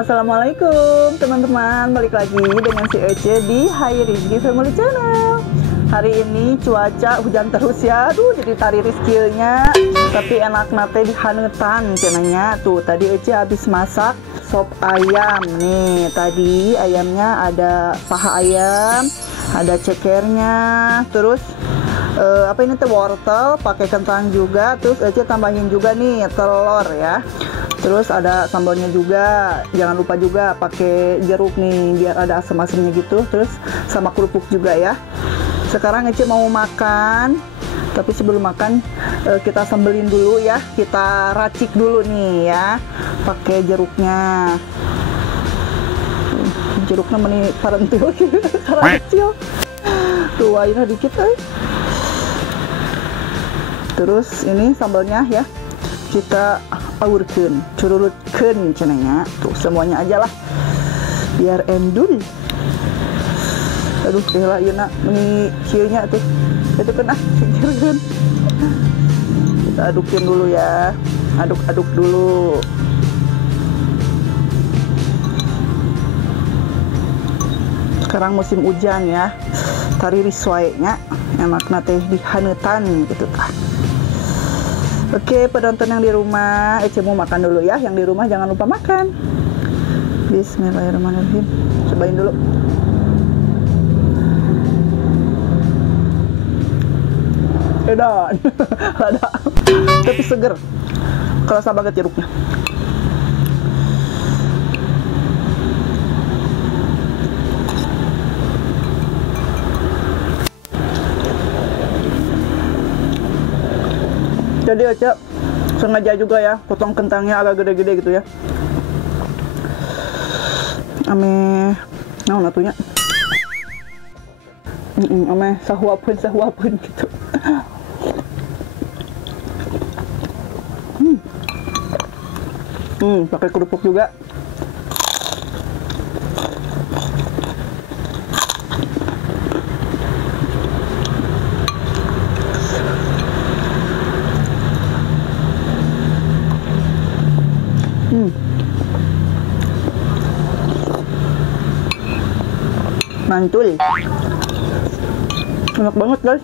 Assalamualaikum teman-teman, balik lagi dengan si Ece di Hai Rizky Family Channel. Hari ini cuaca hujan terus ya, aduh jadi tari rizkilnya. Tapi enak nate di hanetan cenanya. Tuh tadi Ece habis masak sop ayam nih. Tadi ayamnya ada paha ayam, ada cekernya, terus apa ini tuh wortel, pakai kentang juga. Terus Ece tambahin juga nih telur ya. Terus ada sambalnya juga, jangan lupa juga pakai jeruk nih biar ada asam-asamnya gitu. Terus sama kerupuk juga ya. Sekarang Ece mau makan, tapi sebelum makan kita sambelin dulu ya, kita racik dulu nih ya, pakai jeruknya. Jeruknya meni parentil karena kecil. Tuh airnya dikit Terus ini sambalnya ya, kita aurkeun, cururutkeun cenanya. Tuh semuanya aja lah biar endul. Aduh gila ieu na meni kieunya tuh. Itu kan pikirkeun. Kita adukin dulu ya. Aduk-aduk dulu. Sekarang musim hujan ya. Tari riswae nya enakna teh di haneutan gitu tah. Oke, penonton yang di rumah, Ece mau makan dulu ya. Yang di rumah jangan lupa makan. Bismillahirrahmanirrahim. Cobain dulu. Edan, lada, tapi seger. Kerasa banget jeruknya. Jadi Ece sengaja juga ya potong kentangnya agak gede-gede gitu ya. Ame naon atunya? Ame sahuapeun gitu. Pakai kerupuk juga. Mantul, enak banget guys.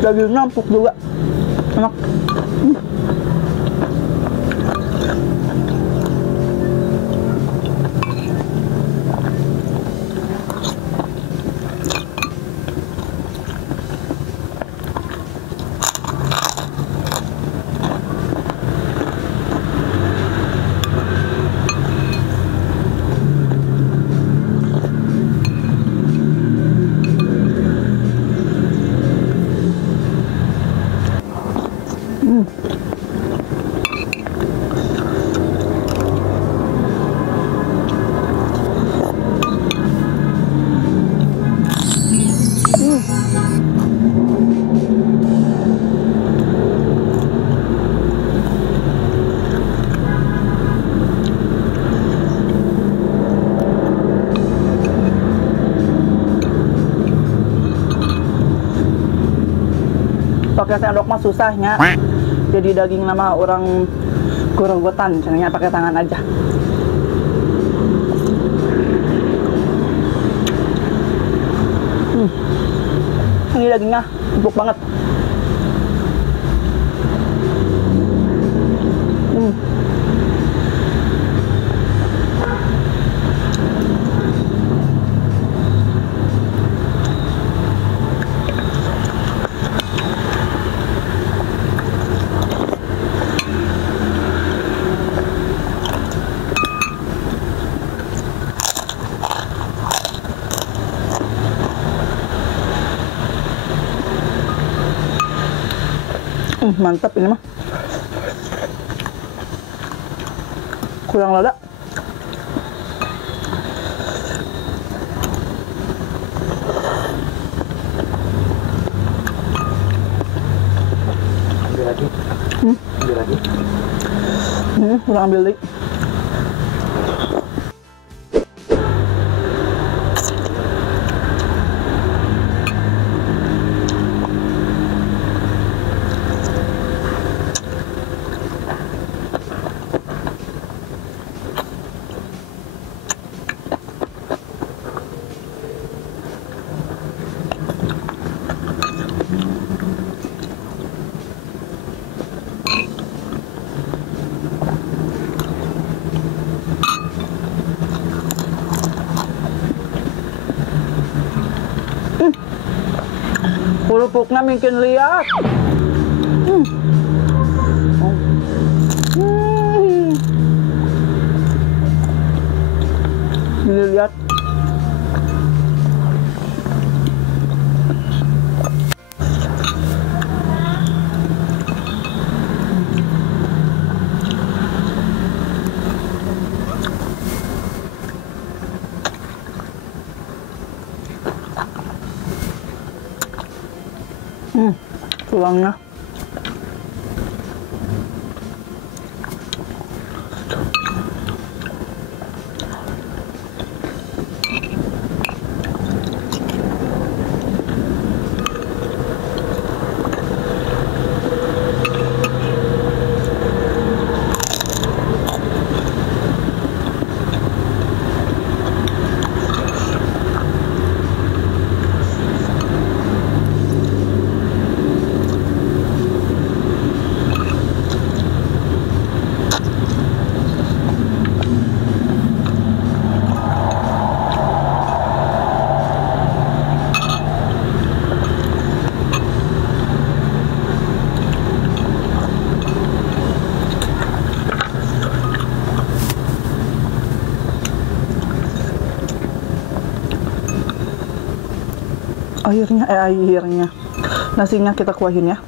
Dagingnya empuk juga, enak. Pakai sendok mah susahnya, jadi daging nama orang gorogotan cenanya pakai tangan aja. Ini dagingnya empuk banget. Mantap ini mah. Kurang lada. Ambil lagi. Kurang ambil deh. Kerupuknya mungkin lihat. Ini lihat. Tulangnya. Airnya nasinya kita kuahin ya.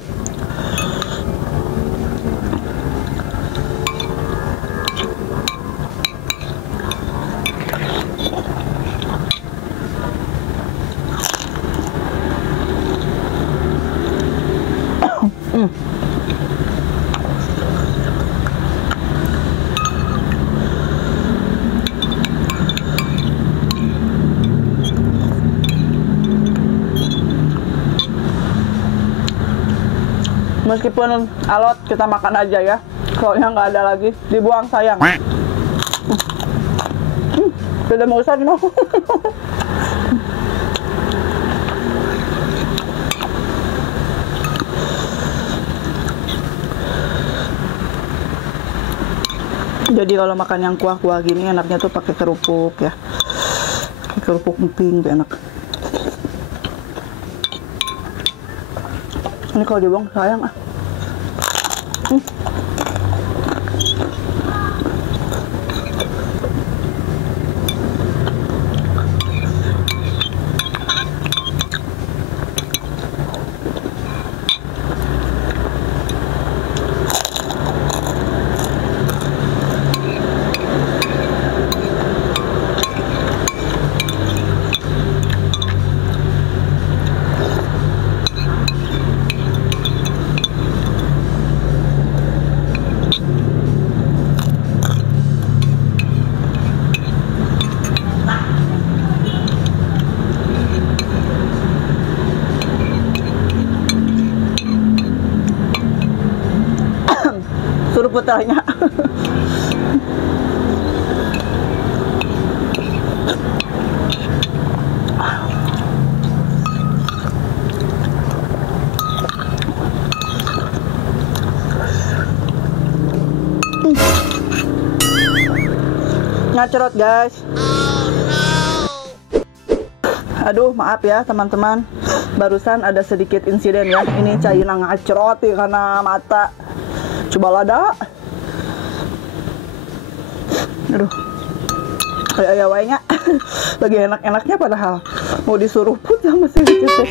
Meskipun alot kita makan aja ya, soalnya nggak ada lagi, dibuang sayang. Sudah mau usah mau. Jadi kalau makan yang kuah-kuah gini enaknya tuh pakai kerupuk ya, kerupuk emping tuh enak. Ini kalau dibuang sayang ah. Suruh putarnya. Ngacrot guys. Aduh maaf ya teman-teman, barusan ada sedikit insiden ya. Ini Caina ngacrot ya karena mata. Coba lada. Aduh. Kayak wainya. Lagi enak-enaknya padahal mau disuruh put sama si Cicit.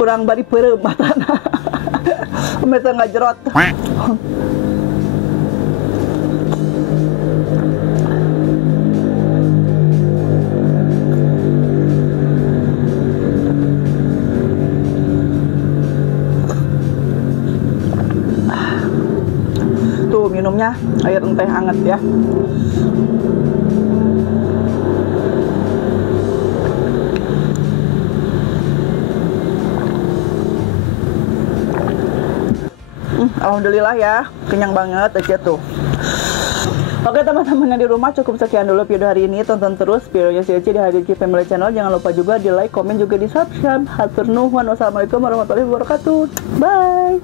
Kurang bari perem matana. Mesa ngajrot. angetnya, air teh anget ya. Alhamdulillah ya, kenyang banget aja tuh. Oke teman-teman yang di rumah, cukup sekian dulu video hari ini. Tonton terus videonya si Eci di HRG Family Channel. Jangan lupa juga di like, komen juga di subscribe. Hatur nuhun. Wassalamualaikum warahmatullahi wabarakatuh. Bye.